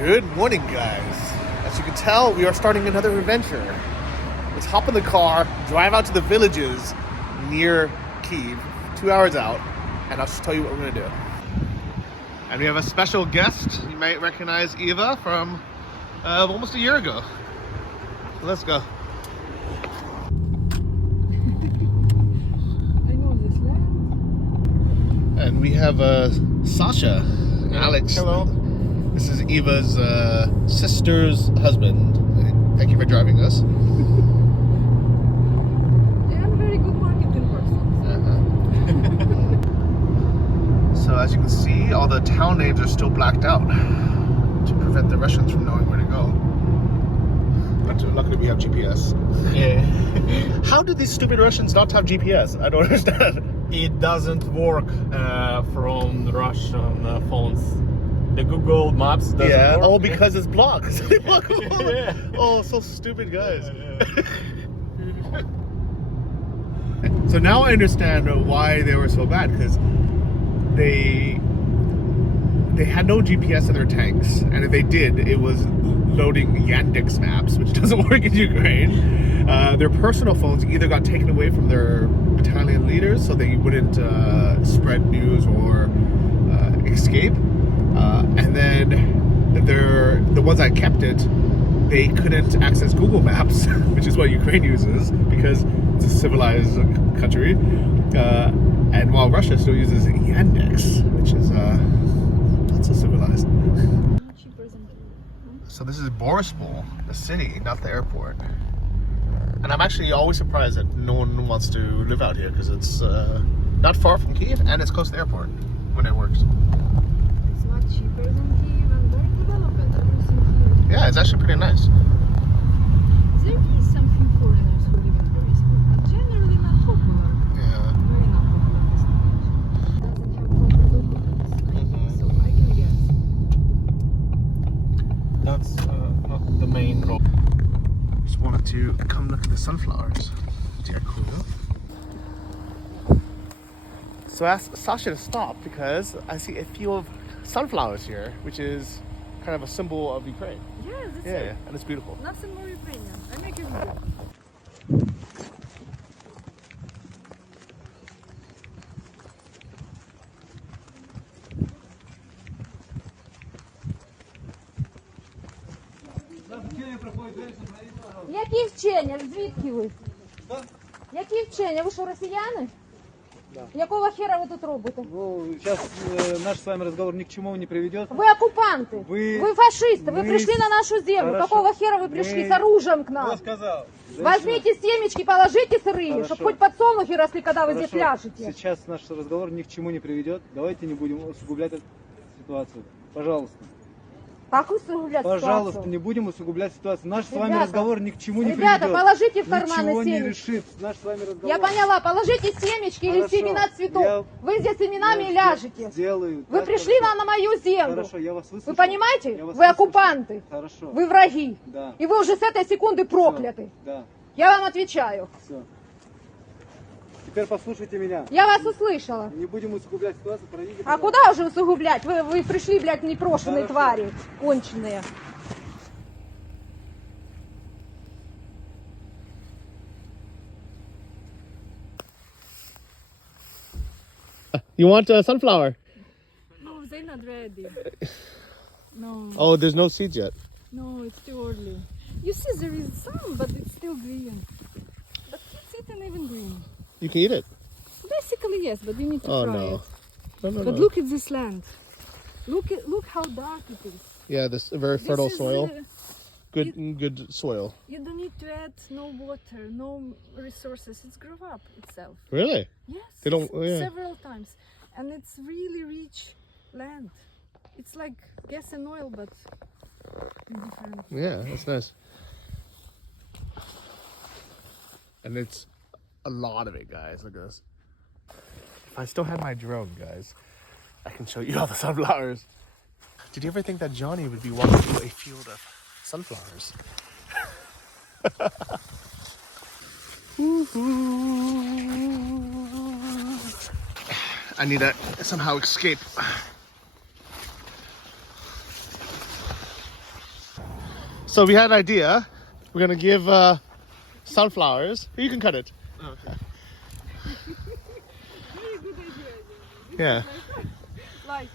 Good morning, guys. As you can tell, we are starting another adventure. Let's hop in the car, drive out to the villages near Kyiv, 2 hours out, and I'll just tell you what we're gonna do. And we have a special guest. You might recognize Eva from almost a year ago. So let's go. I know this land. And we have Sasha, Alex. Hello. This is Eva's sister's husband. Thank you for driving us. I'm very good marketing person. So as you can see, all the town names are still blacked out to prevent the Russians from knowing where to go. Luckily we have GPS. Yeah. How do these stupid Russians not have GPS? I don't understand. It doesn't work from the Russian phones. The Google Maps doesn't work. Oh, because it's blocked. They block them all. Yeah. Oh, so stupid, guys. So now I understand why they were so bad, because they had no GPS in their tanks, and if they did, it was loading Yandex maps, which doesn't work in Ukraine. Their personal phones either got taken away from their battalion leaders so they wouldn't spread news or escape, and then the ones that kept it, they couldn't access Google Maps, which is what Ukraine uses because it's a civilized country, and while Russia still uses Yandex, which is not so civilized. So this is Borispol, the city, not the airport. And I'm actually always surprised that no one wants to live out here, because it's not far from Kyiv and it's close to the airport when it works. It's much cheaper than Kyiv and very developed. Everything here. Yeah, it's actually pretty nice. There is some few foreigners who live in Boryspil, but generally not popular. Yeah. Very not popular destination. Doesn't have proper documents, so I can guess. That's not the main road. Just wanted to come look at the sunflowers. Yeah, cool. So I asked Sasha to stop because I see a field of sunflowers here, which is kind of a symbol of Ukraine. Yeah, that's Yeah, it. and it's beautiful. Nothing more Ukrainian. I make it good. Які вчення? Звідки ви? Які вчення? Ви що, росіяни? Да. Якого хера ви тут робите? Ну, сейчас наш с вами разговор ни к чему не приведет. Вы оккупанты, Вы- вы фашисты, вы мы- пришли на нашу землю. Хорошо. Какого хера вы пришли Мы- с оружием к Кто нам? сказал? Возьмите семечки, положите сырые, Хорошо. чтобы хоть подсолнухи росли, когда вы здесь Хорошо. ляжете. Сейчас наш разговор ни к чему не приведет. Давайте не будем усугублять эту ситуацию. Пожалуйста. Как вы усугублять Пожалуйста, ситуацию? не будем усугублять ситуацию. Наш с вами Ребята, разговор ни к чему не ребята, приведет. положите в карманы Ничего не семечки. решит. Наш с вами разговор. Я поняла, положите семечки или Хорошо. семена цветов. Я- Вы здесь семенами Я и ляжете. Сделаю. Вы Да, пришли хорошо. на мою землю. Хорошо, я вас выслушал. Вы понимаете? Я вас Вы выслушал. оккупанты. Хорошо. Вы враги. Да. И вы уже с этой секунды прокляты. Да, Я вам отвечаю. все. Теперь послушайте меня. Я вас услышала. Не будем усугублять ситуацию, пройдите. А пожалуйста. куда уже усугублять? Вы пришли, блядь, непрошенные Хорошо. твари, конченые. You want a sunflower? No, they're not ready. No, Oh, there's no seeds yet. no, it's too early. You see, there is some, but it's still green. But it's eaten even green. You can eat it. Basically, yes, but you need to Oh, fry no. it. No. But look at this land. Look how dark it is. Yeah, this very This fertile is, soil. you- Good soil. You don't need to add no water, no resources. It's grow up itself. Really? Yes. They don't- yeah. Several times, and it's really rich land. It's like gas and oil, but different. Yeah, that's nice. And it's a lot of it, guys. Look at this. If I still had my drone, guys, I can show you all the sunflowers. Did you ever think that Johnny would be walking through a field of sunflowers? I need to somehow escape. So we had an idea. We're gonna give sunflowers. You can cut it. Okay. Very good idea. Yeah. Like,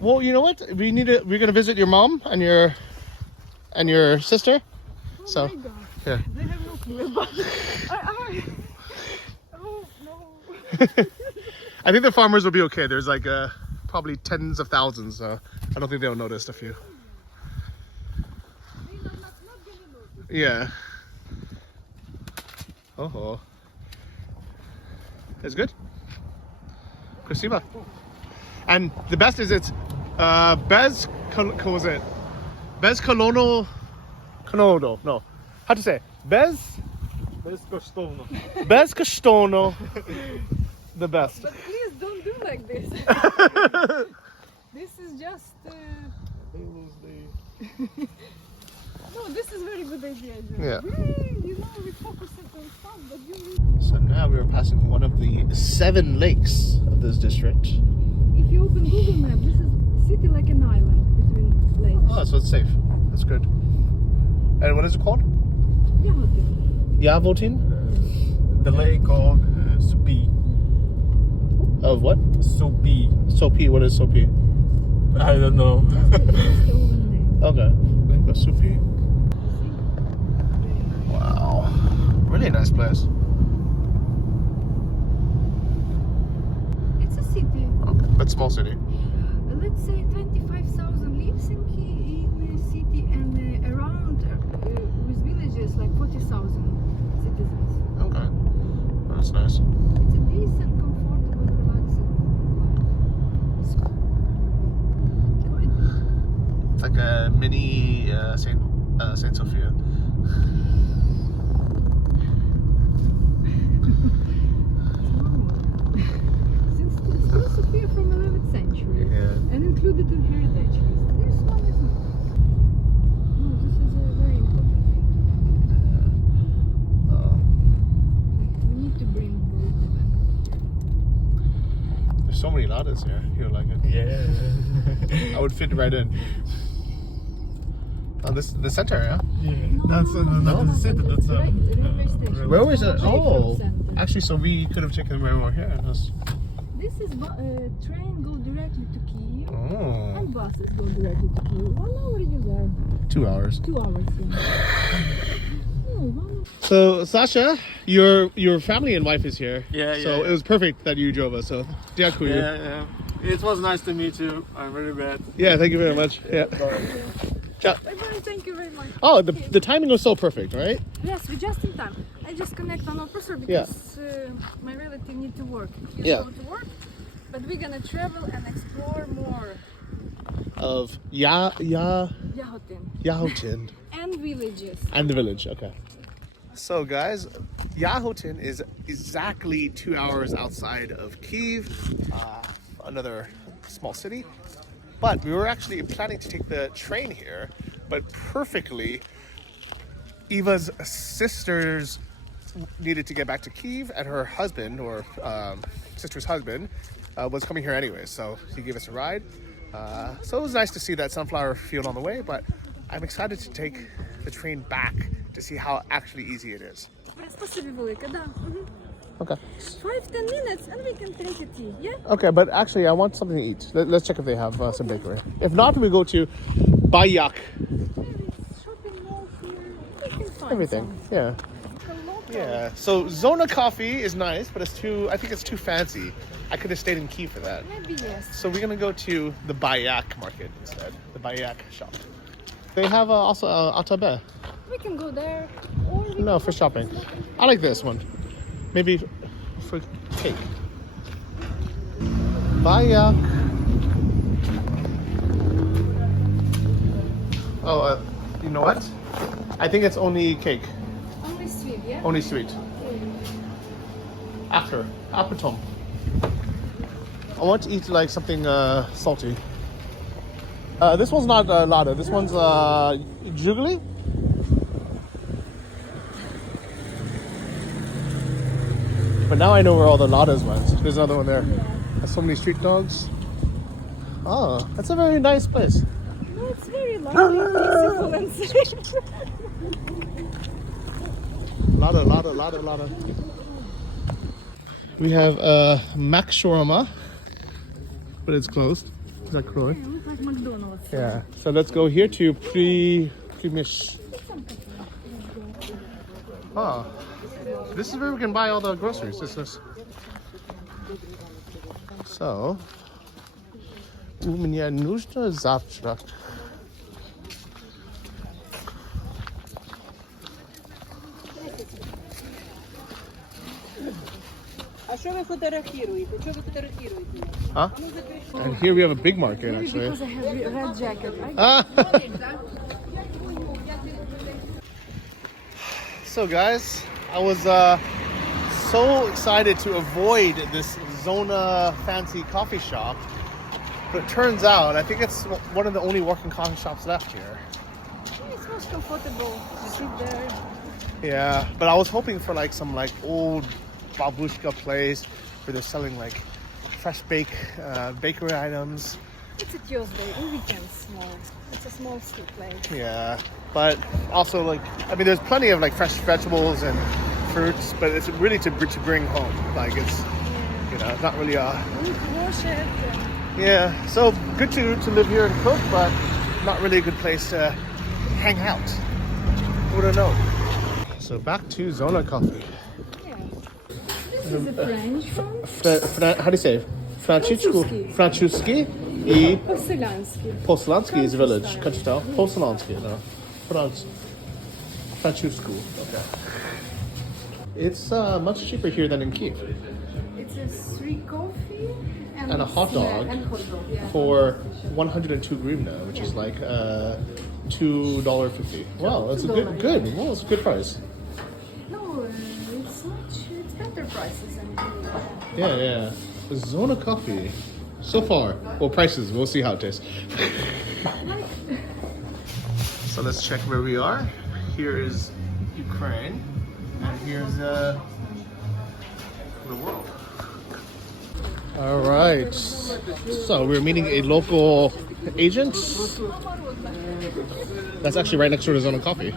Well, you know what? We're gonna visit your mom and your sister. oh So, my God. yeah. They have no clue about it. Oh no. I think the farmers will be okay. There's like probably tens of thousands. So I don't think they'll notice a few. They are not gonna notice. Yeah. Oh. It's good. Красиво. And the best is it's bez was it? Bez colono. No. How to say? Bez Безкоштовно. Bezkosztono. The best. But please don't do like this. This is just. No, this is very good idea. Joe. Yeah. You know, we focus it on stuff, but you. So now we are passing one of the 7 lakes of this district. If you open Google Map, this is city like an island between lakes. Oh, so it's safe. That's good. And what is it called? Yahotin. Yavotin? The lake called Supi. Of what? Supi. Sopi. What is Sopi? I don't know. That's the old name. Okay. Lake of Sopi. Wow. Really nice place. It's a city. Okay. But small city. Let's say 25,000 lives in city, and around with villages like 40,000 citizens. Okay. That's nice. It's a decent, comfortable, relaxing life. It's like a mini Saint Sophia. Since it's philosophy from 11th century Yeah. and included in heritage list. This one is not. No, this is a very important thing. We need to bring both of them. There's so many ladas here. You don't like it? Yeah. I would fit right in. Oh, this the center, yeah? That's not the city. That's a railway station. Where was it? It's not Oh, from center. actually, so we could have taken where we're here. This is train go directly to Kyiv Oh, and buses go directly to Kyiv. 1 hour you there. 2 hours. 2 hours. Yeah. Oh, 1 So, Sasha, your family and wife is here. Yeah, So yeah. it was perfect that you drove us. So, dziękuję. Yeah. It was nice to meet you. I'm very bad. Yeah, thank you very much. Yeah. Ciao. Bye-bye, thank you very much. Oh, the timing was so perfect, right? Yes, we're just in time. I just connect on our processor because my relative need to work. He's Yeah. going to work, but we're gonna travel and explore more Of Yahotin Yahotin and villages. and the village. Okay. So, guys, Yahotin is exactly 2 hours outside of Kyiv, another small city. But we were actually planning to take the train here, but perfectly, Eva's sisters needed to get back to Kyiv, and her husband, or sister's husband, was coming here anyway, so he gave us a ride. So it was nice to see that sunflower field on the way, but I'm excited to take the train back to see how actually easy it is. Спасибо велике, да. Okay. 5-10 minutes and we can take a tea, yeah? Okay, but actually, I want something to eat. Let's check if they have some bakery. If not, we go to Bayak. There is shopping mall here. We can find Everything. some. Yeah. Local. Yeah. So Zona coffee is nice, but I think it's too fancy. I could have stayed in Kyiv for that. Maybe yes. So we're gonna go to the Bayak market instead. The Bayak shop. They have also Atabe. We can go there. Or we No, can for go shopping. to this I like this one. Maybe for cake. Bayak. Oh, you know what? I think it's only cake. Only sweet, yeah? Only sweet. After Tom. I want to eat like something salty. This one's not Lada. This one's Jugli. But now I know where all the Ladas went. There's another one there. There's so many street dogs. Oh, that's a very nice place. No, it's very lovely, peaceful and safe. Lot of. We have Mac Shawarma, but it's closed. Is that correct? It looks like McDonald's. Yeah. So let's go here to Primish. Oh, this is where we can buy all the groceries. This is. So, у меня нужно завтрак. А що ви фотографуєте? Що ви фотографуєте? Huh? And here we have a big market Maybe actually. because I have red jacket. Ah. So guys, I was so excited to avoid this Zona fancy coffee shop, but it turns out I think it's one of the only working coffee shops left here. It's most comfortable to sit there. Yeah, but I was hoping for like some like old babushka place where they're selling like fresh bakery items. It's a Tuesday, in weekends more. It's a small street place. Yeah, but also like I mean, there's plenty of like fresh vegetables and fruits, but it's really to bring home. Like it's it's not really a You need to wash it. And yeah. So good to live here and cook, but not really a good place to hang out. Who would know? So back to Zona Coffee. yeah. This is a French one. How do you say? Francuski. Francuski i Porcelansky. Posolansky is village. Can't you tell? Posolansky, no. Francusku. Okay. It's much cheaper here than in Kiev. It's a 3 coffee And a hot dog and hot dog, yeah. For 102 grivna, which is like $2.50. Wow, that's a good. Well, it's a good price. No, it's better prices than Yeah. Zona Coffee. So far, well, prices. We'll see how it tastes. So let's check where we are. Here is Ukraine, and here's the world. All right. So we're meeting a local agent. That's actually right next door to Zona Coffee.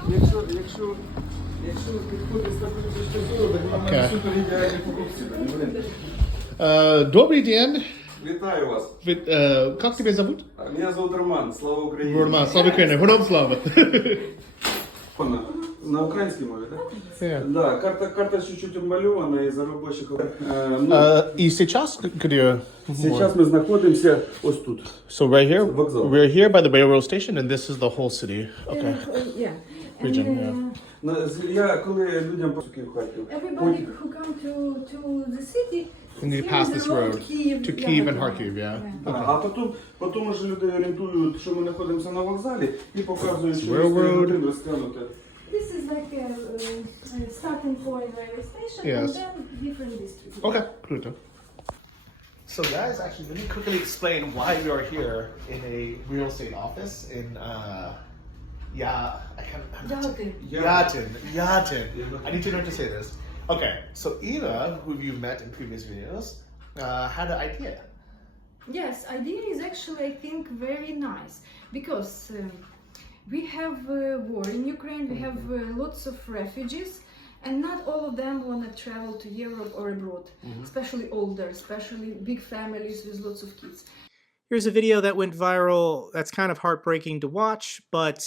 Okay. Добрый день. Вітаю вас. Как тебя зовут? Меня зовут Роман. Слава Україні. Роман, слава Україні. Героям слава. На українській мові, так? Yeah. Да, карта чуть-чуть обмальована из-за робочих. И сейчас, где? Сейчас ми знаходимося ось тут. So right here, Вокзал. we're here by the railroad station, and this is the whole city. Okay. yeah. Region, Я коли людям по Харків. Everybody who come to the city, You need to here pass is this the road to Kyiv and Kharkiv, yeah. А потім вже люди орієнтують, що ми знаходимося на вокзалі і показують, що Railroad. ми розтягнути. This is like a starting point railway station, Yes. and then different districts. Okay, kruto. So guys, actually, let me quickly explain why we are here in a real estate office in Yatin. I need to know how to say this. Okay, so Eva, who you've met in previous videos, had an idea. Yes, idea is actually, I think, very nice because we have war in Ukraine, we have lots of refugees, and not all of them want to travel to Europe or abroad, especially older, especially big families with lots of kids. Here's a video that went viral that's kind of heartbreaking to watch, but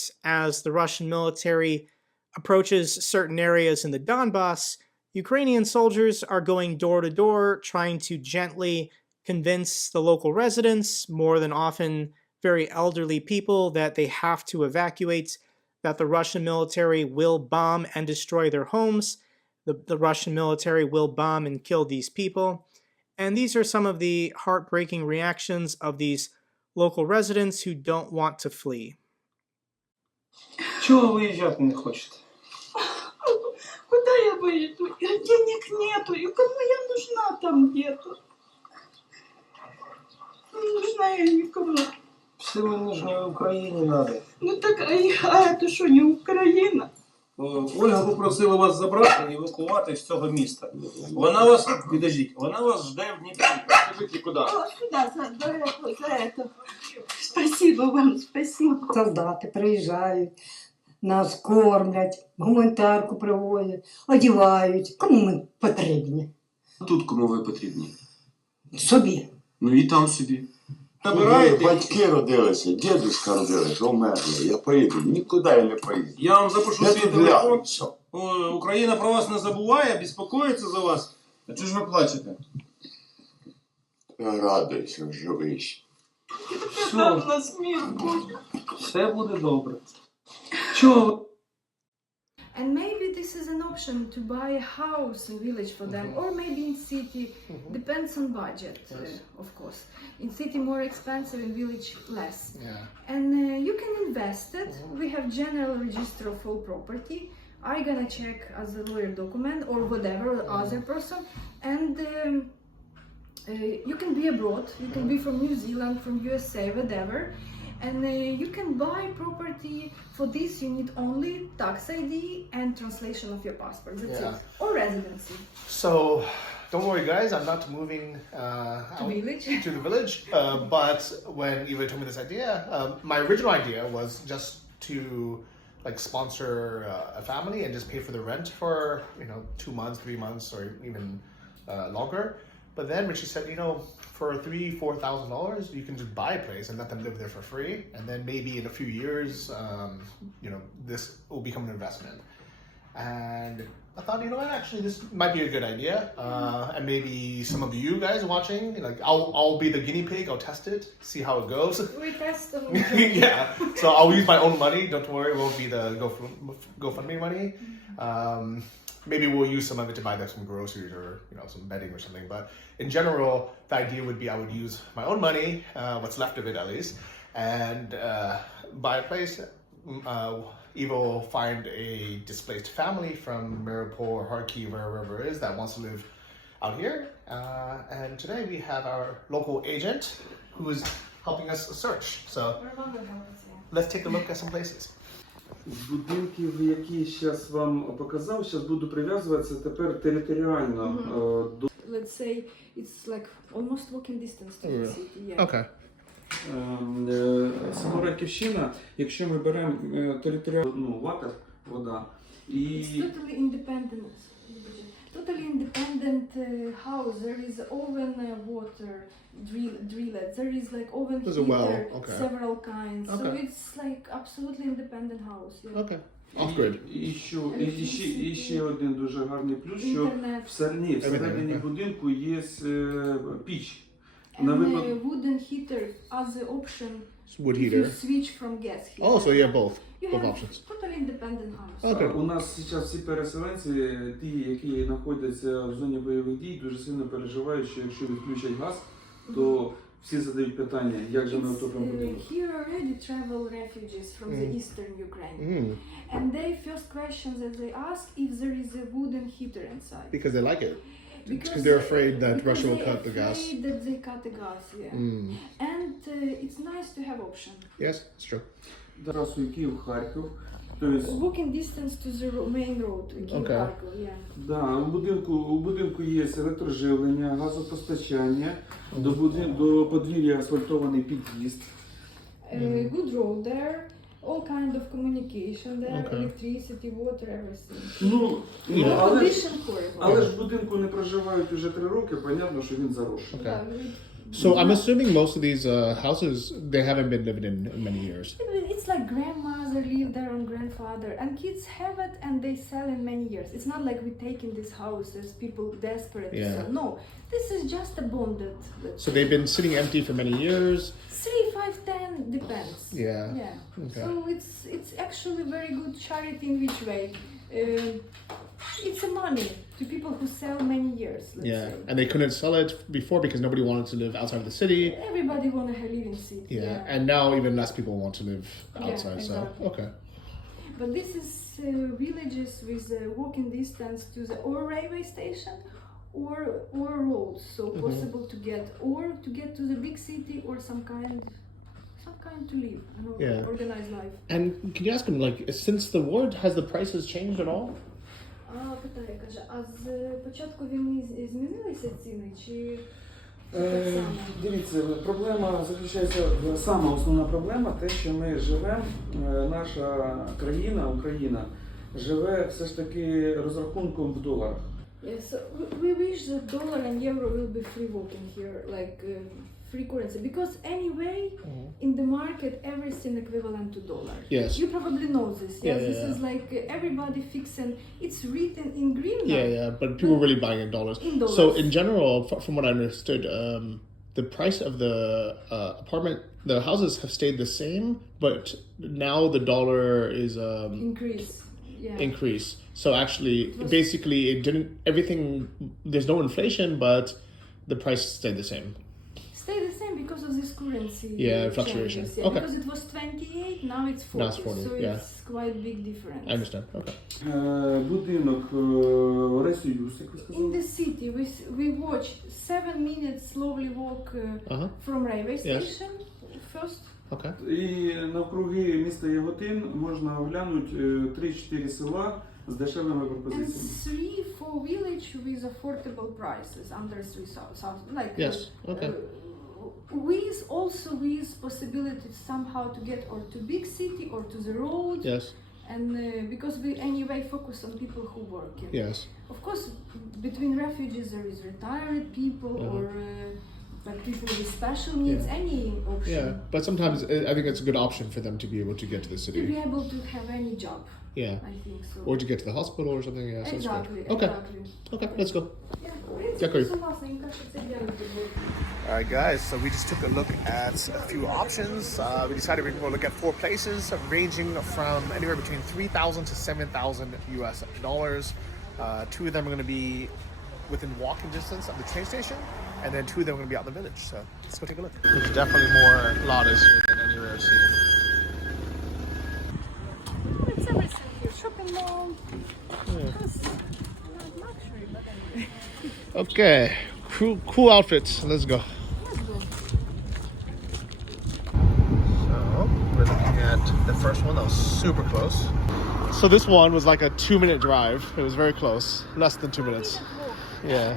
as the Russian military approaches certain areas in the Donbass, Ukrainian soldiers are going door to door trying to gently convince the local residents, more than often very elderly people, that they have to evacuate, that the Russian military will bomb and destroy their homes, the Russian military will bomb and kill these people. And these are some of the heartbreaking reactions of these local residents who don't want to flee. Чего вы выезжать не хочете? Куда я выйду? Денег нету. И кому я нужна там где-то? Не нужна я никому. Все вы нужны Украине надо. Ну так, а это что, не Украина? Ольга попросила вас забрати і евакувати з цього міста. Вона вас, підождіть, вона вас жде в Дніпрі. Скажіть, куди? Сюда, за это. Спасибо. Спасибо вам, спасибо. Солдати приїжджають, нас кормлять, гуманітарку привозять, одягають. Кому ми потрібні? Тут кому ви потрібні? Собі. Ну і там собі. Набираєте? Батьки родилися, дідусь родилися, умерли. Я поїду, нікуди я не поїду. Я вам запишу Я свій тут телефон. лягу, все. Україна про вас не забуває, безпокоїться за вас. А чого ж ви плачете? Радуйся, живий. Там в нас мир будет. Все буде добре. Чого? And maybe this is an option to buy a house in village for them, or maybe in city. Depends on budget, of course. In city more expensive, in village less. Yeah. And you can invest it. We have general register of all property. I gonna check as a lawyer document or whatever other person, and you can be abroad. You can be from New Zealand, from USA, whatever. And you can buy property. For this you need only tax ID and translation of your passport. That's Yeah. it. Or residency. So, don't worry, guys. I'm not moving To village. to the village. But when Eva told me this idea, my original idea was just to like sponsor a family and just pay for the rent for 2 months, 3 months, or even longer. But then when she said, for $3,000-4,000, you can just buy a place and let them live there for free, and then maybe in a few years, this will become an investment. And I thought, actually, this might be a good idea. And maybe some of you guys watching, like, I'll be the guinea pig. I'll test it, see how it goes. We test them. Yeah. So I'll use my own money. Don't worry, it won't be the GoFundMe money. Maybe we'll use some of it to buy them some groceries or some bedding or something. But in general, the idea would be I would use my own money, what's left of it at least, and buy a place. Eva will find a displaced family from Mariupol or Kharkiv, wherever it is, that wants to live out here. And today we have our local agent who is helping us search. So let's take a look at some places. З будинків, які зараз вам показав, зараз буду прив'язуватися тепер територіально до... Let's say it's like almost walking distance to the city. Yeah. Okay. Село Раківщина, якщо ми беремо територіально, ватер, вода, і... It's totally independent house. There is oven, water, drilled. There is like oven There's heater, a well, okay. several kinds. So Okay. it's like absolutely independent house. Yeah. Okay. Off-grid. І ще один дуже гарний плюс, що Internet. всередині Okay. будинку є піч. And wooden heater as the option Wood if you heater. switch from gas heater. Oh, so you have both. You Both have options. totally independent house. Okay. У нас зараз всі переселенці, ті, які знаходяться в зоні бойових дій, дуже сильно переживають, що якщо відключать газ, то всі задають питання, як же ми отопимо будинок. Here already travel refugees from the eastern Ukraine. And they first question that they ask if there is a wooden heater inside. Because they like it. Because they're afraid that Russia will cut the gas. Afraid that they cut the gas, yeah. And it's nice to have option. Yes, it's true. Трасою Київ-Харків. Тобто, Walking distance to the main road, Kyiv-Kharkiv, yeah. да, у будинку є електроживлення, газопостачання, до подвір'я асфальтований під'їзд. Good road there, all kind of communication there, Okay. electricity, water, everything. Condition horrible. Але ж в будинку не проживають уже 3 роки, понятно, що він заросший. Okay. So I'm assuming most of these houses, they haven't been lived in many years. It's like grandmother lived there and grandfather, and kids have it and they sell in many years. It's not like we take in this house as people desperate to sell. No, this is just a bonded. So they've been sitting empty for many years. 3, 5, 10 depends. Yeah. Yeah. Okay. So it's actually very good charity in which way. It's a money to people who sell many years. Let's say. And they couldn't sell it before because nobody wanted to live outside of the city. Everybody want to live in city. Yeah. And now even less people want to live outside. Exactly. So okay. But this is villages with walking distance to the or railway station or roads, so possible to get to the big city or some kind to live, organized life. And can you ask him, like, since the war, has the prices changed at all? Питає, каже, а з початку війни змінилися ціни, чи Дивіться, проблема заключається, сама основна проблема, те, що ми живемо, наша країна, Україна, живе все ж таки розрахунком в доларах. Yeah, so we wish that dollar and euro will be free walking here, like free currency, because anyway, in the market, everything equivalent to dollar. Yes. You probably know this. Yes, Yeah, this yeah. is like everybody fixing. It's written in green. Yeah, but people are really buying in dollars. In dollars. So in general, from what I understood, the price of the apartment, the houses have stayed the same, but now the dollar is Increase. Yeah. increase. So actually, basically, it didn't. Everything, there's no inflation, but the price stayed the same. Stay the same because of this currency. Fluctuation. Changes, yeah. Okay. Because it was 28, now it's 40. Now it's 40, so yeah. it's quite big difference. I understand. Okay. Будинок Ресююс, як ви In сказали? the city, we watched 7 minutes slowly walk from railway Yes. station first. Okay. І навкруги міста Яготин можна оглянути 3-4 села з дешевими And пропозиціями. 3-4 village with affordable prices under 3,000. Like Yes. Okay. with also with possibility somehow to get or to big city or to the road. Yes. And because we anyway focus on people who work. Yes. Of course, between refugees there is retired people or like people with special needs. Any option. Yeah, but sometimes I think it's a good option for them to be able to get to the To city. be able to have any job. Yeah. I think so. Or to get to the hospital or something. Yeah. Sounds Exactly. good. Okay. Exactly. Okay. Let's go. Yeah. В принципі, Дякую. согласна, мені кажется, це ідеально буде. Alright guys, so we just took a look at a few options. We decided we were going to look at 4 places ranging from anywhere between $3,000 to $7,000 US dollars. 2 of them are going to be within walking distance of the train station, and then 2 of them are going to be out in the village. So let's go take a look. There's definitely more ladas here than anywhere I've seen. It's everything here. Shopping mall. It's not luxury, but anyway. Okay, cool outfits. Let's go. Let's go. So we're looking at the first one that was super close. So this one was like a 2-minute drive. It was very close, less than 2 minutes. Yeah.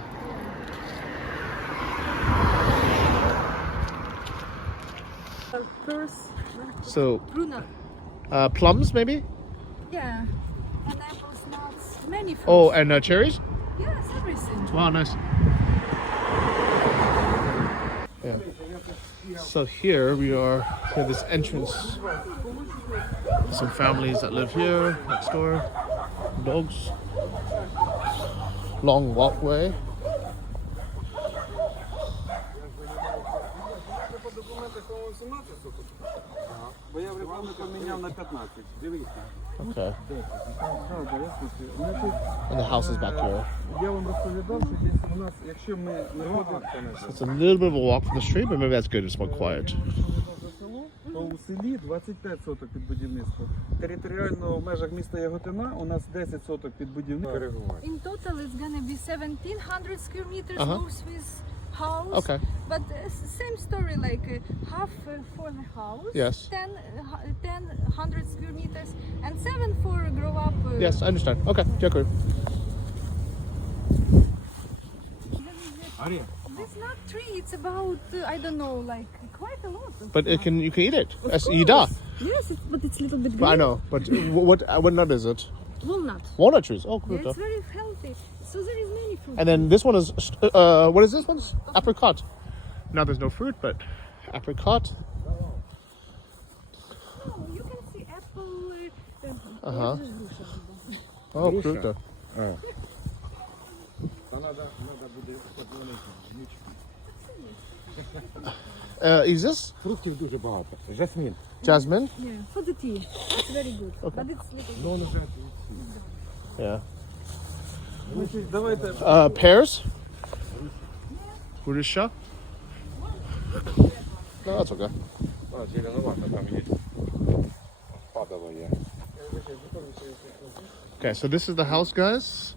So Bruna. plums maybe? Yeah. Pineapples, nuts, many fruits. Oh, and cherries? Yes, everything. Wow, nice. Yeah. So here we are at this entrance. Some families that live here next door. Dogs. Long walkway. Okay. And the house is back here. Я вам розповідав, що десь у нас, якщо ми не ходимо So it's a little bit of a walk from the street, but maybe that's good. It's more quiet. за село, то у селі 25 соток під будівництво. Територіально в межах міста Яготина у нас 10 соток під будівництво. In total, it's gonna be 1,700 square meters both with house. Okay. But same story, like half for the house. Yes. 100 square meters, and 7 for grow up. Yes, I understand. Okay, дякую. It's not tree. It's about I don't know, like quite a lot. But you can eat it. Of As course. ida. Yes, but it's a little bit I green. know. But what nut is it? Walnut. Walnut trees. Oh, cool. Yeah, it's very healthy. So there is many fruit. And then this one is what is this one? Apricot. Now there's no fruit, but apricot. Oh, you can see apple. Oh, круто. Is this Фруктів дуже багато. Жасмін. jasmine? Yeah, for the tea. It's very good. Okay. But it's little. Yeah. Давайте Pears? Будуща? No, that's okay. А, зеленувато там є. Падало є. Okay, so this is the house, guys.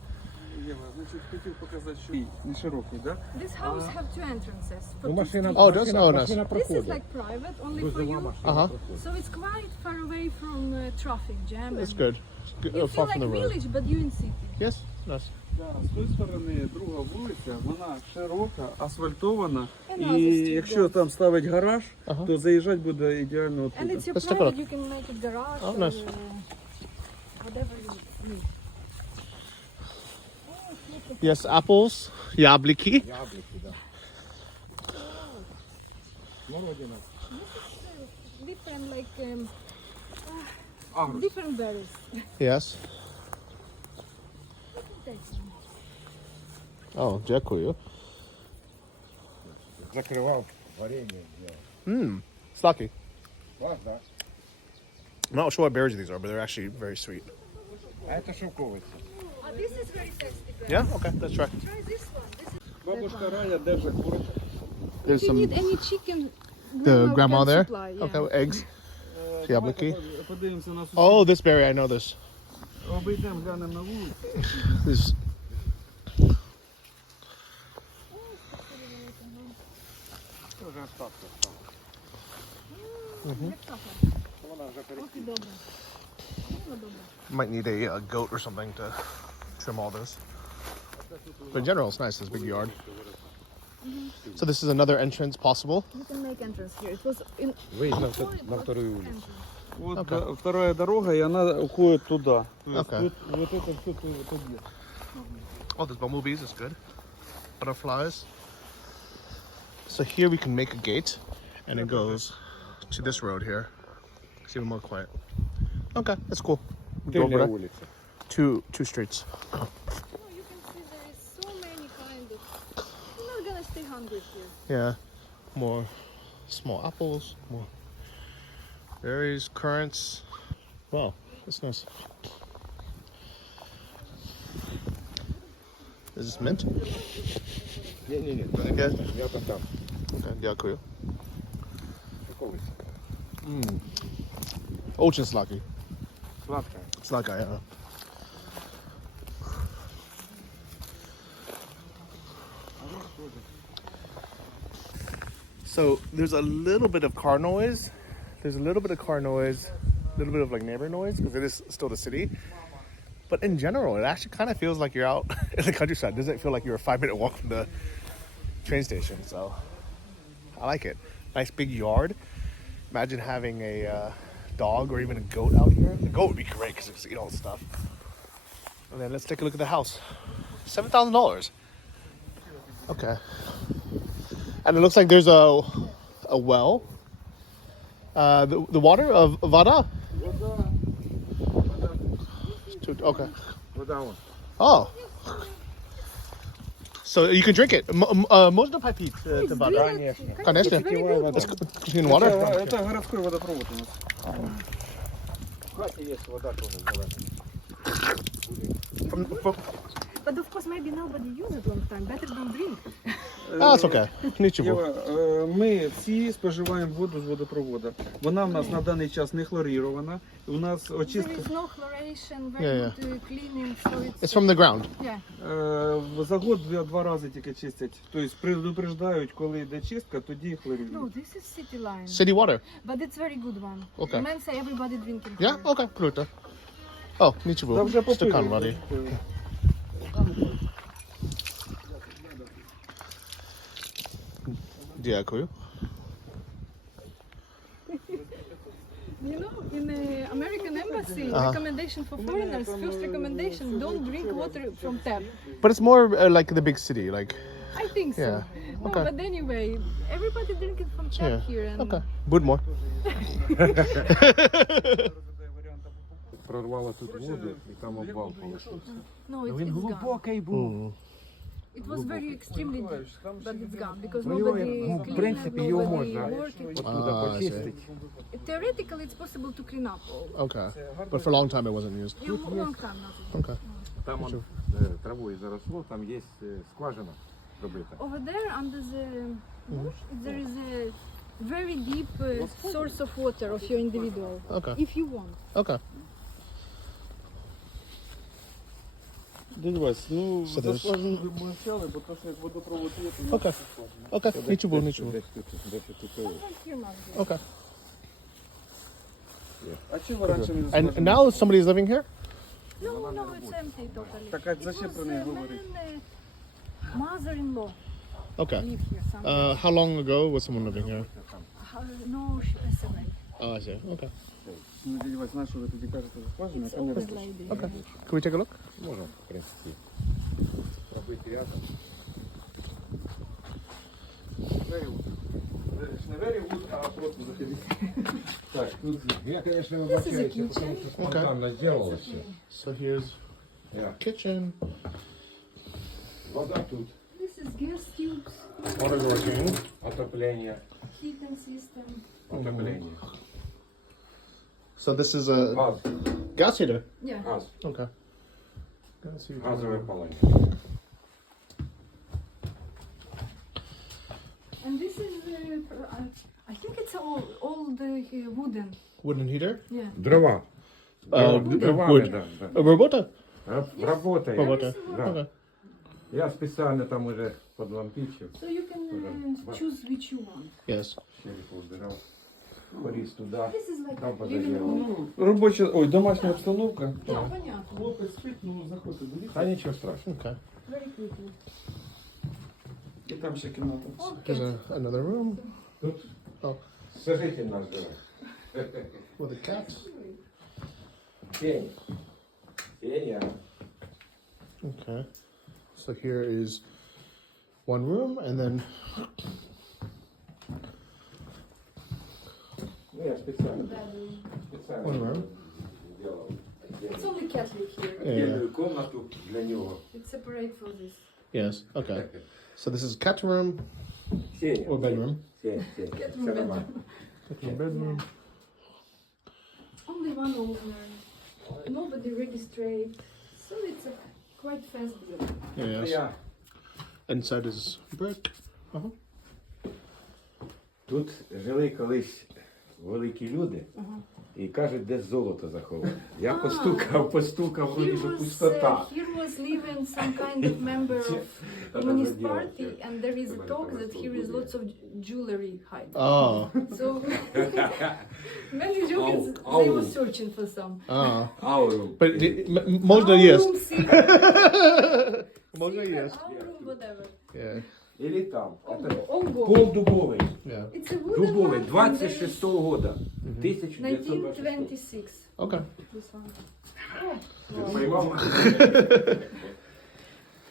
Єва, значить, хотів показати, що не широкий, да? This house have 2 entrances. For Ну, two машина, streets. Oh, it does? Oh, nice. машина This is проходить. like private, only for you. Uh-huh. So it's quite far away from traffic jam. That's and good. You Far feel from like the road. village, but you in city. Yes, Nice. Да, з тої сторони друга вулиця, вона широка, асфальтована. І якщо там ставить гараж, то заїжджати буде ідеально And оттуда. it's your Let's take a private, look. you can make it garage Oh, or nice. whatever you need. Yes, apples. Яблоки. Different like different berries. Yes. Oh, дякую. Закривав варенье. Sake. Так, так. I'm not sure what berries these are, but they're actually very sweet. А це шовковиця. Oh, this is very tasty. Berry. Yeah? Okay, let's try. Try this one. This is Бабушка Рая держить курочок. There's if you some, need any chicken, the grandma can there. supply, yeah. Okay, with eggs. Яблоки. Подивимося на сусід. Oh, this berry, I know this. Обійдемо, глянемо на вулицю. This. Це вже остатки. Окей, добре. Might need a goat or something to trim all this. But in general, it's nice. It's a big yard. So this is another entrance possible. You can make entrance here. It was in Виїзд на вторую вулицю. Вот Okay. вторая дорога, и она уходит туда. То есть Okay. тут, вот это все тут есть. Oh, there's bumblebees. That's good. Butterflies. So here we can make a gate, and it goes to this road here. It's even more quiet. Okay, that's cool. Go over Тильна there. вулиця. Two streets. Oh, you can see there is so many kind of. You're not gonna stay hungry here. Yeah, more small apples, more berries, currants. Wow, that's nice. Is this mint? Ні. Okay. Я там. Okay, дякую. Шовковиця. Очень сладкий. Сладка. Сладкая, yeah. So there's a little bit of car noise. There's a little bit of car noise, a little bit of like neighbor noise because it is still the city. But in general, it actually kind of feels like you're out in the countryside. It doesn't feel like you're a 5-minute walk from the train station. So I like it. Nice big yard. Imagine having a dog or even a goat out here. The goat would be great because it's eat all the stuff. And then let's take a look at the house. $7,000. Okay. And it looks like there's a well. The water of Vada? Okay. Oh. So you can drink it. Можно попить воду? Конечно. It's clean water. Это городской водопровод у нас. В хаті є вода теж зелена. But of course, maybe nobody used it long time. Better don't drink. That's okay. Нічого. Єва, ми всі споживаємо воду з водопроводу. Вона в нас на даний час не хлорірована. У нас There очистка is no chloration, very Yeah, good cleaning, so It's from the ground. Yeah. за год 2 рази тільки чистять. Тобто предупреждають, коли йде чистка, тоді No, хлорірують. this is city line. City water. But it's very good one. Okay. Men say everybody drinking. Yeah? here. Okay. Круто. Oh, нічого. Та вже Стакан попили. води. Дякую. You know, in the American embassy, recommendation for foreigners, first recommendation, don't drink water from tap. But it's more like the big city, like I think so. Yeah, No, okay. but anyway, everybody drinking from tap yeah. here. And Okay. Будьмо. Прорвало тут воду і там обвал вийшов. No, it's Глибокий був. gone. It was very extremely deep, but it's gone because Ну, його, nobody ну, в cleaned, принципі, його nobody можна working. оттуда почистити. Theoretically, it's possible to clean up all. Okay. But for a long time it wasn't used. You long time not. Okay. Там травою заросло, там є скважина пробита. Over there, under the bush, there is a very deep source of water of your individual, Okay. if you want. Okay. Дядь Вась, ну, Що за ти? скважину ми взяли, бо то, що як водопровод є, то є Okay. скважина. Okay. Нічого, нічого. Десь тут. Sometimes here not. Okay. А чого раніше не And now somebody's living here? No, no, it's empty totally. Так, а It зачем was про неї говорити? mother-in-law Okay. live here somewhere. How long ago was someone living here? No, she passed away. Oh, I see. Okay. Ну, дядя Вась, на що ви тоді кажете, скважина, It's яка не old росте? lady. Okay. Can we take a look? Можна, в принципі, робити рядом. Не very good, а просто заходити. Так, тут я, конечно, вибачаюся, тому що спонтанно зробилося. So here's Yeah. kitchen. Вода тут. This is gas tubes, Морозильник, отоплення. heating system. Отоплення. So this is a Газ. gas heater. Yeah. Газ. Okay. Gas heater. Газове палення. And this is, I think it's old wooden. Wooden heater. Yeah. Дрова. Дровами, wood. да, да. Robota. Работає. Robota. Да. Okay. Я спеціально там уже подлампічив. So you can choose which you want. Yes. Ще повбирав. Поріз туди. This is like Там living подогрів. room. Робоча, ой, домашня обстановка. Yeah, понятно. Хлопець спить, ну заходьте, Та дивіться. нічого страшного. Okay. Very quickly. І там ще кімната. Here's another room Тут Oh. сожитель наш живе. with a cat. Пень. Пеня. Okay. So here is one room, and then Ну, я спеціально one room. зробив. It's only cat live here. Yeah. Отдельну кімнату для нього. It's separate for this. Yes. Okay. So this is cat room Сеня. or bedroom. Сеня, Сеня. Все нормально. Bedroom. Only one owner. Nobody registered. So it's a quite fast build. Yes. Я Inside is brick. Uh-huh. Тут жили колись великі люди і кажуть, де золото заховане. Я постукав, вроді що пустота. Here was living some kind of member of communist party, and there is a talk that here is lots of jewelry hiding. Oh. So many jokers, they were searching for some. Ah. Ауру. But можно yes. Room, secret, Можно yes. our room, whatever. Yeah. Ілі там. All gold. Пол дубовий. Yeah. It's a wooden Дубовий, one, and there is 26-го года. 1926. 1926. Okay. This one. Ти поймав?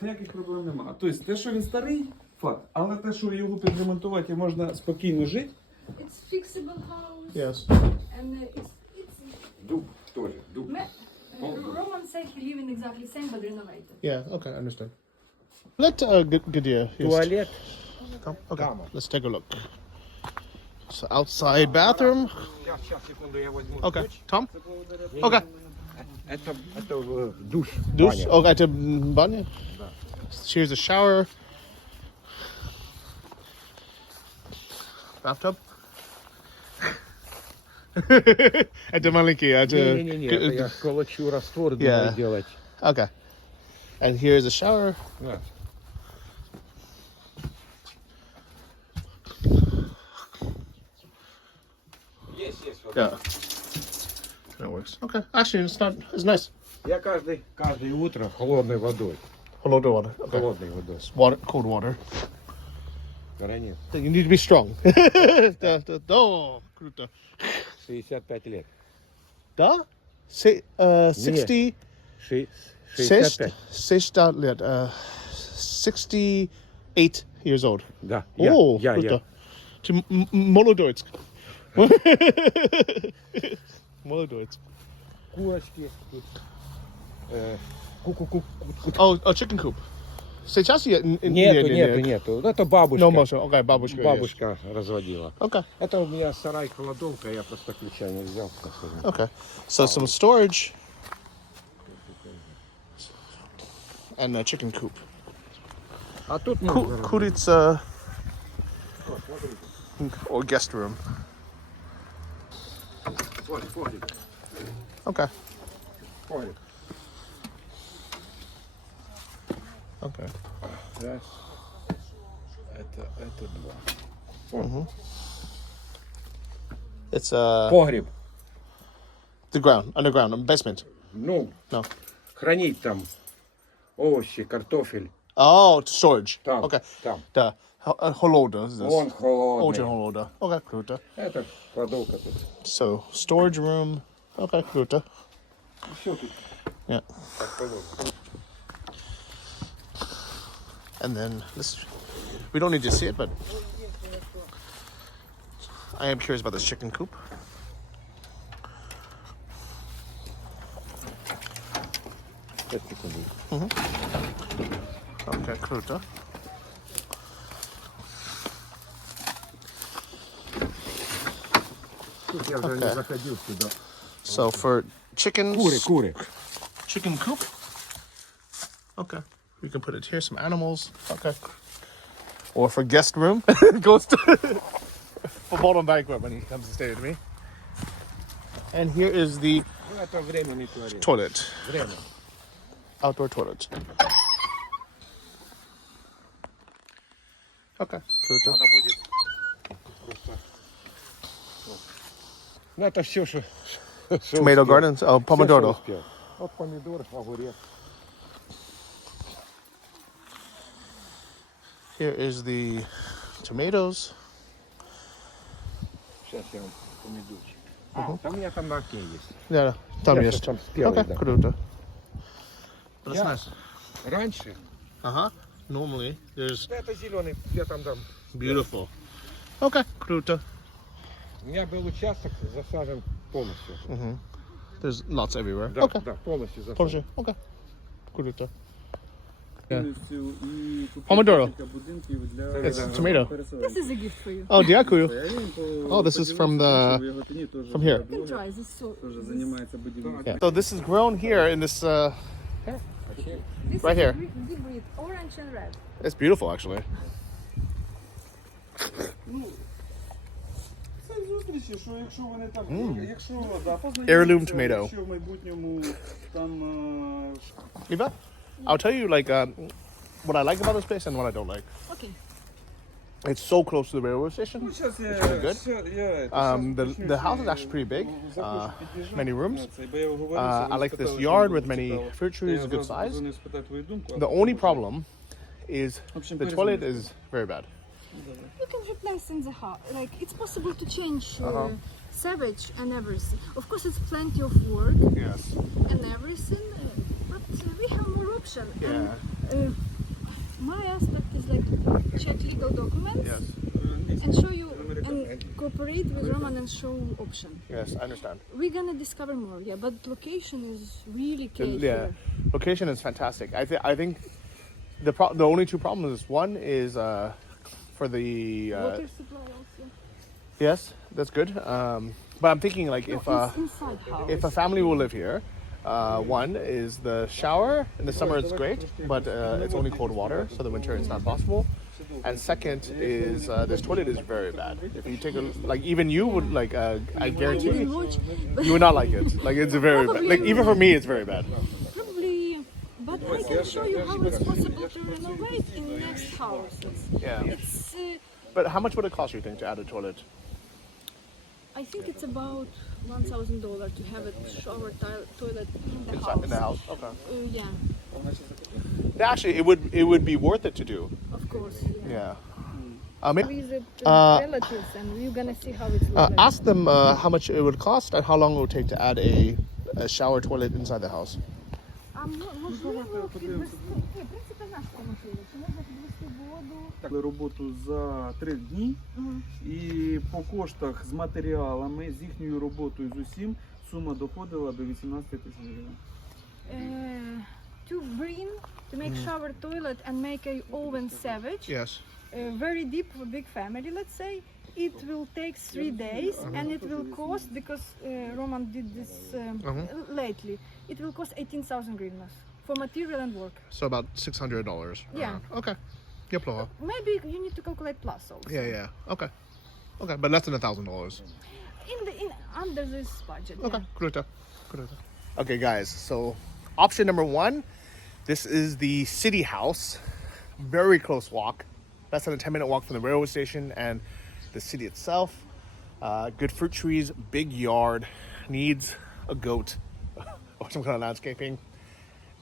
Ніяких проблем немає. Тобто те, що він старий, факт. Але те, що його підремонтувати, можна спокійно жити. It's fixable house. Yes. And it's Дуб теж. Дуб. Roman said he live in exactly same but renovated. Yeah. Okay. I understand. Let Gadir. Туалет. Come. Okay. Let's take a look. So outside bathroom. Сейчас, секунду, я возьму. Okay. Tom. Okay. Это душ. Douche. Okay. To banyo. Here's the shower. Bathtub. Это маленький. Не-не-не, это я колочу раствор, думаю, делать. Okay. And here's the shower. Да. Есть. Вот. Yeah. That works. Okay. Actually, it's not. It's nice. Я каждое утро холодной водой. Холодная water. Okay. Холодной водой. It's water, cold water. Границ. You need to be strong. Oh, круто. 65 лет. Да? 60. 65. 60 лет. 68 years old. Да. Oh, я. круто. Ты молодец. Молодец. Курочки тут. Ку-ку-ку. Oh, chicken coop. Сейчас я... Нету. Это бабушка. No, можно. Okay, бабушка. Бабушка разводила. Yes. Okay. Это у меня сарай-кладовка, я просто ключа не взял. Okay. So some storage. And a chicken coop. А тут Курица. Or guest room. Погреб. Okay. Погреб. Okay. Раз. Это два. It's Погреб. the ground, underground, basement. Ну, No. храніть там овощі, картофель. Oh, storage. Там, Okay. там. The Holoda is this. Вон холодний. Очень Holoda. Okay, круто. Это кладовка тут. So, storage room. Okay, круто. Все тут. Yeah. Так положено. And then we don't need to see it, but I am curious about this chicken coop. Okay, круто. Тут я вже не заходив сюди. So for chickens, Кури. chicken coop. Okay, we can put it here. Some animals. Okay. Or for guest room, goes to for bottom banquet when he comes to stay with me. And here is the Ну, це временний туалет. toilet, Время. outdoor toilet. Okay, круто. Надо будет просто... Ну, это все, что... Tomato gardens. Oh, pomodoro. Вот помидор, огурец. Here is the tomatoes. Сейчас я вам помидорчик. А, там у меня там на окне есть. Yeah, там Я есть. там спелый, Okay, да. круто. That's Я nice. раньше, Normally, there's это зеленый, я там дам. beautiful. Okay, круто. У меня был участок засажен полностью. There's lots everywhere. Да, Okay. да, полностью засажен. Позже. Okay. Круто. Повністю і купити Помідоро. кілька будинків для It's tomato. переселенців. This is a gift for you. Oh, дякую. А він Oh, this is from the- в Яготині теж from here. You can try this. So Теж займається будівництвом. Yeah. So this is grown here in this. this Right is here. hybrid, orange and red. It's beautiful, actually. Це зустрічі, що якщо вони там, якщо Heirloom tomato. якщо в майбутньому там Eva, I'll tell you what I like about this place and what I don't like. Okay. It's so close to the railroad station. ну, зараз я, really good. The house is я actually pretty big. захочу, під'їжджу. Many rooms. Це, бо я говорю, I like this yard with many fruit trees, a good size. The only problem is the toilet is very bad. You can replace in the house. Like it's possible to change savage and everything. Of course, it's plenty of work Yes. and everything, but we have more option. And, my aspect is like to check legal documents Yes. and show you and cooperate with Roman and show option. Yes, I understand. We're gonna discover more, yeah. But location is really key Yeah, here. location is fantastic. I think the only two problems is one is for the Water supply also. yes, that's good. But I'm thinking like No, if it's inside house. if a family will live here, one is the shower. In the summer it's great, but it's only cold water, so the winter it's not possible. And second is this toilet is very bad. If you take a like, even you would like. I guarantee Didn't watch, but you would not like it. Like it's very bad. Like even for me, it's very bad. probably. But I can show you how it's possible to renovate in next houses. Yeah. It's. But how much would it cost you think to add a toilet? I think it's about $1,000 to have a shower toilet in the Inside house. in the house? Okay. Yeah, Actually, it would be worth it to do. of course. Yeah. Visit Uh, relatives, and you're gonna see how it looks like. Ask them how much it would cost and how long it would take to add a shower toilet inside the house. Можливо, підвести. В принципі, знаєш, що можливо. Чи можна підвести воду? Так, роботу за 3 дні і по коштах з матеріалами, з їхньою роботою, з усім, сума доходила до 18 тисяч гривень. To bring, to make shower toilet and make a oven savage. Yes. Very deep for big family, let's say. It will take 3 days and it will cost, because Roman did this lately, it will cost 18,000 hryvnias for material and work. So about $600. Yeah. Okay. Неплохо. Maybe you need to calculate plus also. Yeah. Okay. Okay, but less than $1,000. Under this budget. Okay. Yeah. Круто. Okay, guys. So option number 1, this is the city house. Very close walk. Less than a 10-minute walk from the railway station and the city itself. Good fruit trees, big yard, needs a goat or some kind of landscaping.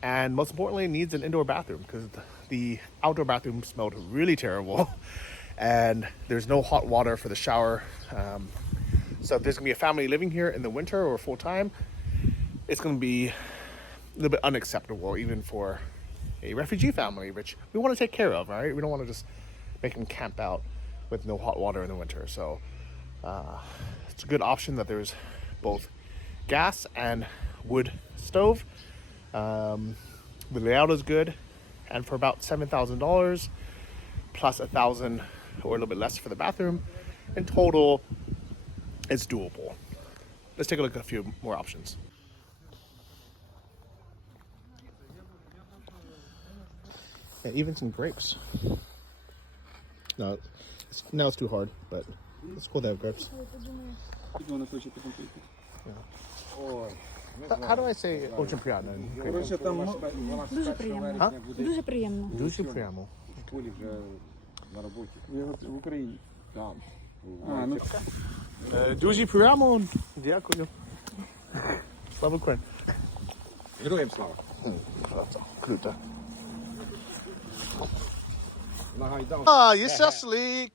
and most importantly, it needs an indoor bathroom because the outdoor bathroom smelled really terrible, and there's no hot water for the shower. So if there's gonna be a family living here in the winter or full time, it's gonna be a little bit unacceptable, even for a refugee family, which we want to take care of, right? We don't want to just make them camp out with no hot water in the winter. So it's a good option that there's both gas and wood stove. The layout is good, and for about $7,000 plus $1,000 or a little bit less for the bathroom, in total, it's doable. Let's take a look at a few more options. Yeah, even some grapes. No, now it's too hard, but it's cool to have grapes. How do I say очень приятно? Дуже приємно. А? Дуже приємно. Дуже приятно. Полі вже на роботі. В Україні. Там. Дуже приятно. Дякую. Слава Україні. Героям слава. Круто. Нагайдав. Є шашлик.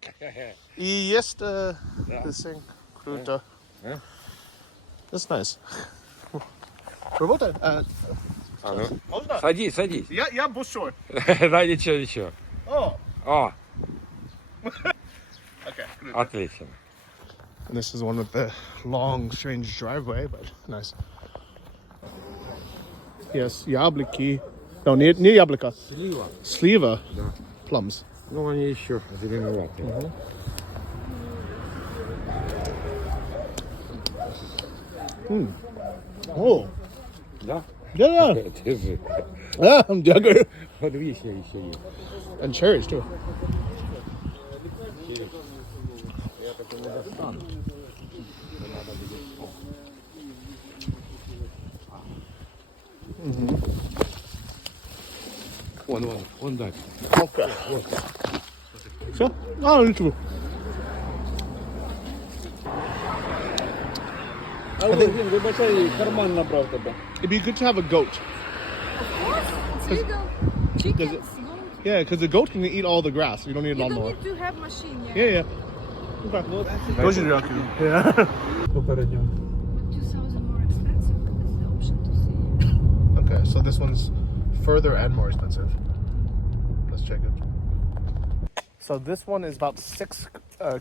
І є this thing. Круто. That's nice. Работает? Можно? Садись, садись. Я большой. Да, ничего, ничего. О. О, Okay. Круто. отлично. And this is one with the long, strange driveway, but nice. Yes, яблоки. No, не яблоко. Слива. Слива. Да. Plums. Ну, они еще зеленоватые. О, Да? да. Держи. Дякую. Вот вишня еще есть. And cherries too. Я такой не достану. Вон дальше. Okay. Все? Ничего. Вибачай, карман набрав тебе. It'd be good to have a goat. Of course, it's legal. Chickens, goat. Yeah, because the goat can eat all the grass. You don't need a You don't lawnmower. need to have machine, yeah. Yeah. Okay. Дуже дякую. Yeah. Попередньо. 2,000 more expensive. That's the option to see. Okay, so this one's further and more expensive. Let's check it. So this one is about 6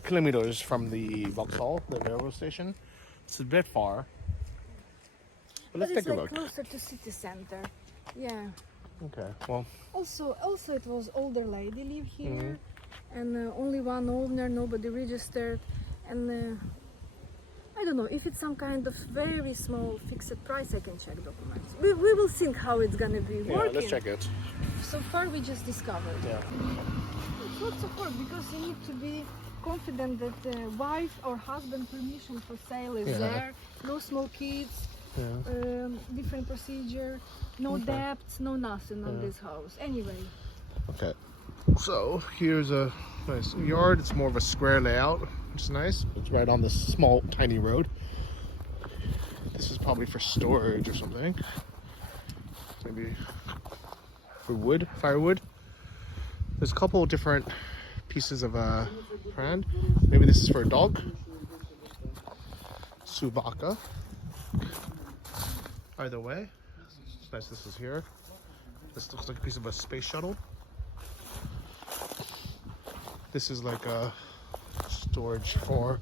kilometers from the Vauxhall, the railroad station. It's a bit far. But let's But it's take a like look. closer to city center. Yeah. Okay, well, Also, it was older lady live here, and only one owner, nobody registered, and I don't know if it's some kind of very small fixed price. I can check documents. We will think how it's gonna be yeah, working. let's check it. So far, we just discovered. Yeah. It's lots of work because you need to be confident that the wife or husband permission for sale is Yeah. there. No small kids. Yeah. Different procedure, no debts, no nothing on this house. Anyway, Okay. So here's a nice yard. It's more of a square layout, which is nice. It's right on this small, tiny road. This is probably for storage or something. Maybe for wood, firewood. There's a couple different pieces of brand. Maybe this is for a dog. Subaka. Either way, it's nice this is here. This looks like a piece of a space shuttle. This is like a storage for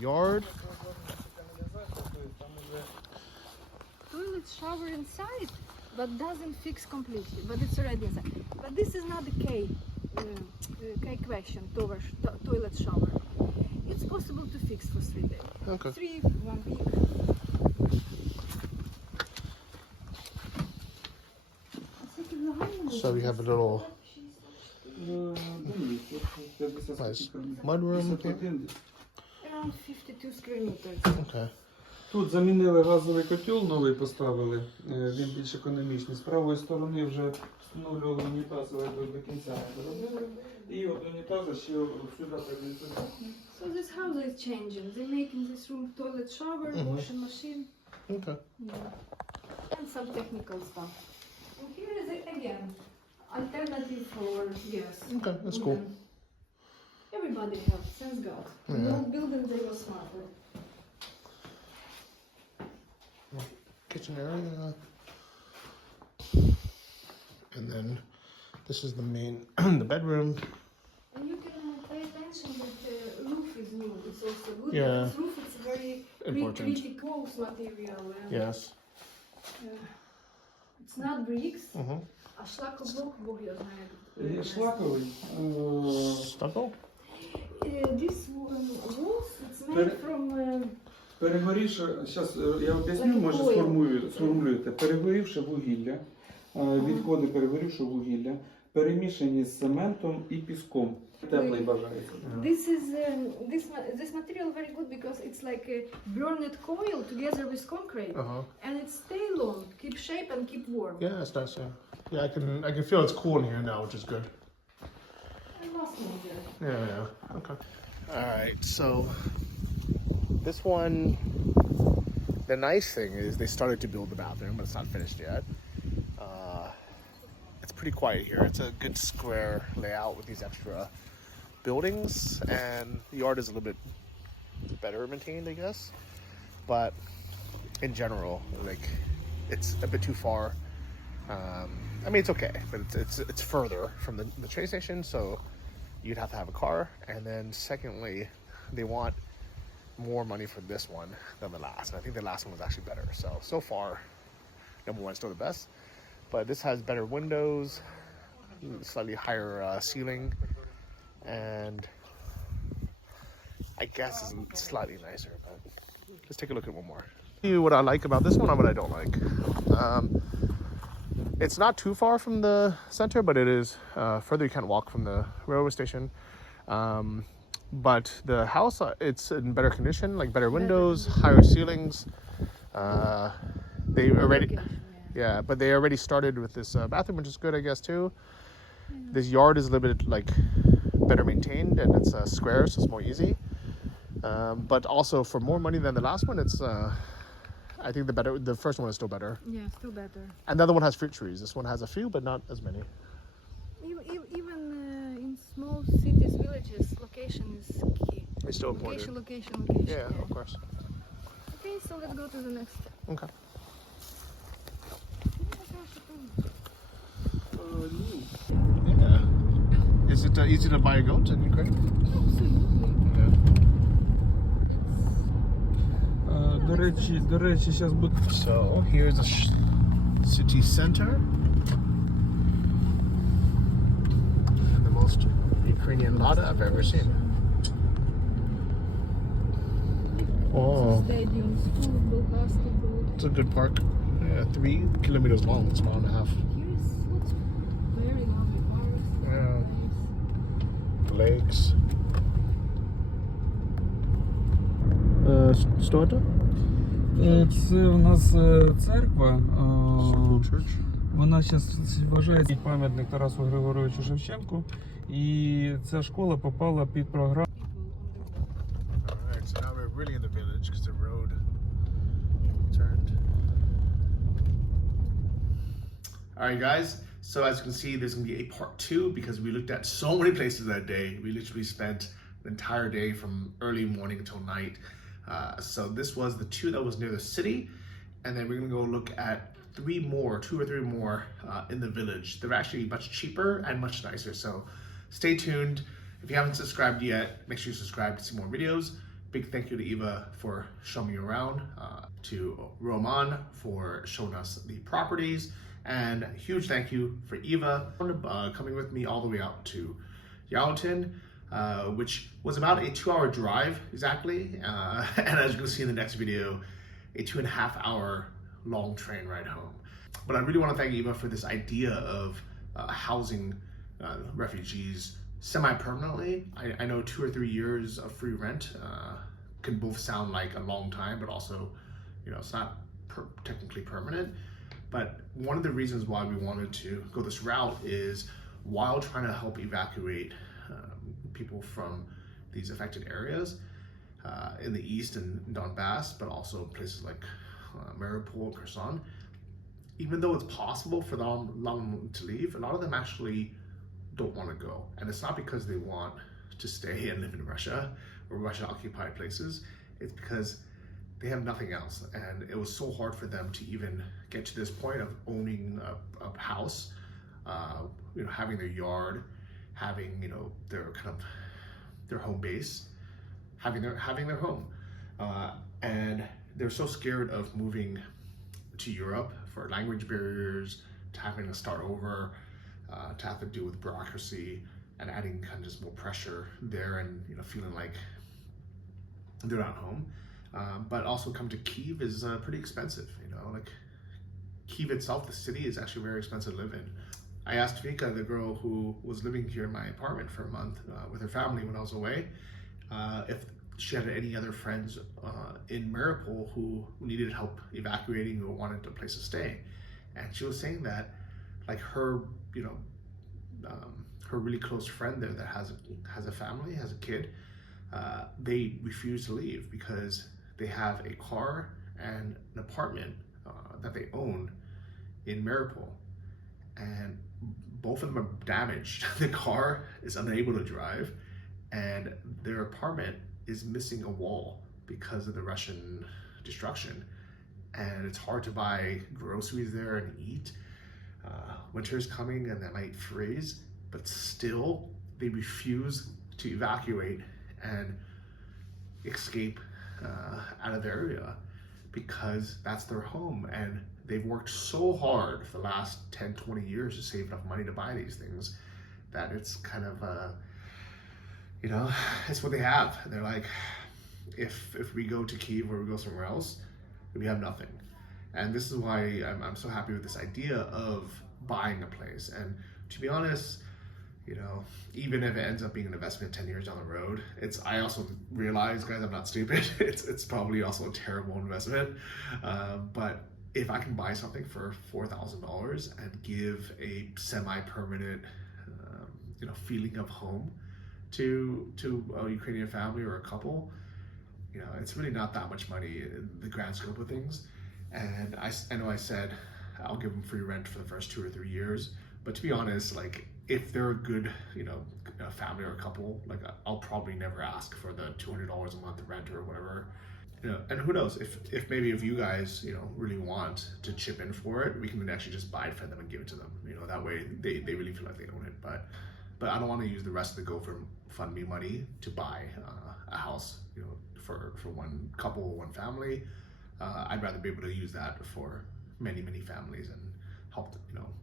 yard. toilet shower inside, but doesn't fix completely. But it's already inside. But this is not the K question towards toilet shower. It's possible to fix for 3 days. Okay. 3, 1 week. So we have a little nice mudroom here. Around 52 square meters. Okay. Тут замінили газовий котел, новий поставили, він більш економічний. З правої сторони вже встановлювали унітаз, але до кінця не доробили. І от унітаза ще сюди прийдеться. So this house is changing. They make in this room toilet shower, washing machine. Okay. Yeah. and some technical stuff. And here is it again, alternative for gas. Okay, that's cool. Everybody helps, thanks God. In old buildings they were smarter. Kitchen area. And then this is the main, the bedroom. And you can pay attention that the roof is new. It's also good. Yeah. This roof is very Important. critical material. And, Yes. it's not bricks. Uh-huh. А шлакоблок, Бог його знає. Шлаковий. Stucco? This walls, it's made from... Перегорівши, зараз я об'ясню, може сформулюєте. Перегорівши вугілля, відходи перегорівшого вугілля, перемішані з цементом і піском. Теплий бажається. This material very good because it's like a burned coil together with concrete, and it stay long, keep shape and keep warm. Yeah, it's nice. Yeah, I can feel it's cool in here now, which is good. And last major. Yeah. Okay. All right. So this one, the nice thing is they started to build the bathroom, but it's not finished yet. It's pretty quiet here. It's a good square layout with these extra buildings, and the yard is a little bit better maintained, I guess. But in general, like, it's a bit too far. I mean, it's okay, but it's further from the train station, so you'd have to have a car. And then secondly, they want more money for this one than the last. And I think the last one was actually better. So far, number one is still the best. But this has better windows, slightly higher ceiling, and I guess it's slightly nicer. But let's take a look at one more. What I like about this one and what I don't like. It's not too far from the center, but it is further. You can't walk from the railway station. But the house, it's in better condition, like better windows, higher ceilings. They already, but they already started with this bathroom, which is good, I guess, too. This yard is a little bit like better maintained, and it's square, so it's more easy. But also for more money than the last one, it's I think the first one is still better. Yeah, still better. And the other one has fruit trees. This one has a few, but not as many. Even in small cities, villages, location is key. It's still important. Location. Yeah, of course. Okay, so let's go to the next step. Okay. Yeah. Is it easy to buy a goat in Ukraine? До речі, зараз буде. So here's the city center. The most Ukrainian Lada I've ever seen. Oh, Stadiums, football, basketball. it's a good park. Yeah, 3 kilometers long. It's a mile and a half. Here's what's very lovely forest. Yeah. Nice. Lakes. Storta? Це у нас церква. Church. Вона зараз вважається пам'ятник Тарасу Григоровичу Шевченку. І ця школа попала під програму. Alright, so now we're really in the village because the road turned. Alright guys, so as you can see there's going to be a part 2 because we looked at so many places that day. We literally spent the entire day from early morning until night. So this was the 2 that was near the city, and then we're going to go look at 2 or 3 more in the village. They're actually much cheaper and much nicer, so stay tuned. If you haven't subscribed yet, make sure you subscribe to see more videos. Big thank you to Eva for showing me around, to Roman for showing us the properties, and huge thank you for Eva coming with me all the way out to Yaotin, which was about a 2-hour drive exactly, and as you can see in the next video, a 2.5-hour long train ride home. But I really want to thank Eva for this idea of housing refugees semi-permanently. I know 2 or 3 years of free rent can both sound like a long time, but also, you know, it's not technically permanent. But one of the reasons why we wanted to go this route is while trying to help evacuate people from these affected areas in the east and Donbass, but also places like Mariupol, Kherson, even though it's possible for them to leave, a lot of them actually don't want to go. And it's not because they want to stay and live in Russia or Russia occupied places. It's because they have nothing else. And it was so hard for them to even get to this point of owning a house, having their yard, having, their kind of their home base, having their home. And they're so scared of moving to Europe for language barriers, to having to start over, to have to deal with bureaucracy and adding kind of just more pressure there, and feeling like they're not home. But also come to Kyiv is pretty expensive. Like Kyiv itself, the city, is actually very expensive to live in. I asked Vika, the girl who was living here in my apartment for a month with her family when I was away, if she had any other friends in Mariupol who needed help evacuating or wanted a place to stay. And she was saying that, like, her, her really close friend there that has a family, has a kid, they refuse to leave because they have a car and an apartment that they own in Mariupol. And both of them are damaged. The car is unable to drive, and their apartment is missing a wall because of the Russian destruction. And it's hard to buy groceries there and eat. Winter's coming and that might freeze, but still they refuse to evacuate and escape out of the area because that's their home. And they've worked so hard for the last 10, 20 years to save enough money to buy these things that it's kind of, it's what they have. And they're like, if we go to Kyiv or we go somewhere else, we have nothing. And this is why I'm so happy with this idea of buying a place. And to be honest, even if it ends up being an investment 10 years down the road, I also realize, guys, I'm not stupid. It's probably also a terrible investment. But if I can buy something for $4,000 and give a semi-permanent, feeling of home to a Ukrainian family or a couple, it's really not that much money in the grand scope of things. And I know I said I'll give them free rent for the first 2 or 3 years, but to be honest, like, if they're a good, a family or a couple, like, I'll probably never ask for the $200 a month rent or whatever. And who knows, if maybe if you guys, really want to chip in for it, we can actually just buy it for them and give it to them. That way they really feel like they own it. But I don't want to use the rest of the GoFundMe money to buy a house, for one couple, one family. I'd rather be able to use that for many, many families and help,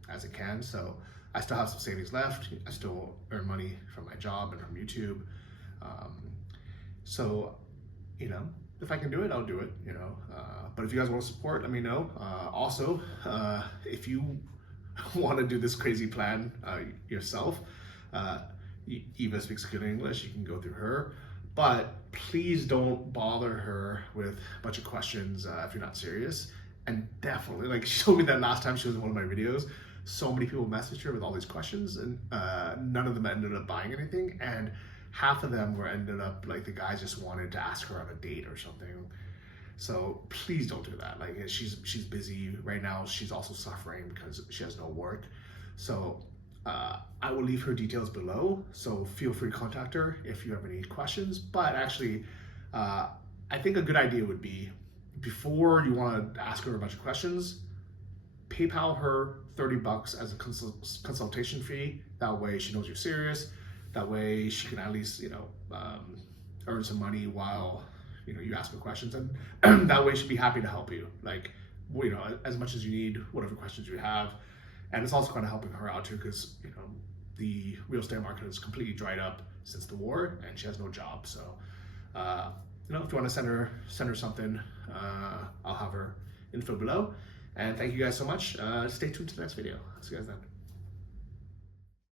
as it can. So I still have some savings left. I still earn money from my job and from YouTube. So, if I can do it, I'll do it, but if you guys want to support, let me know. Also, if you want to do this crazy plan yourself, Eva speaks good English, you can go through her, but please don't bother her with a bunch of questions if you're not serious. And definitely, like, she told me that last time she was in one of my videos, so many people messaged her with all these questions, and none of them ended up buying anything, and half of them ended up, like, the guys just wanted to ask her on a date or something. So please don't do that. Like, she's busy right now. She's also suffering because she has no work. So I will leave her details below, so feel free to contact her if you have any questions. But actually, I think a good idea would be, before you want to ask her a bunch of questions, PayPal her $30 as a consultation fee. That way she knows you're serious. That way she can at least, earn some money while, you ask her questions. And that way she'd be happy to help you. Like, as much as you need, whatever questions you have. And it's also kind of helping her out too, because, the real estate market is completely dried up since the war and she has no job. So, if you want to send her something, I'll have her info below. And thank you guys so much. Stay tuned to the next video. See you guys then.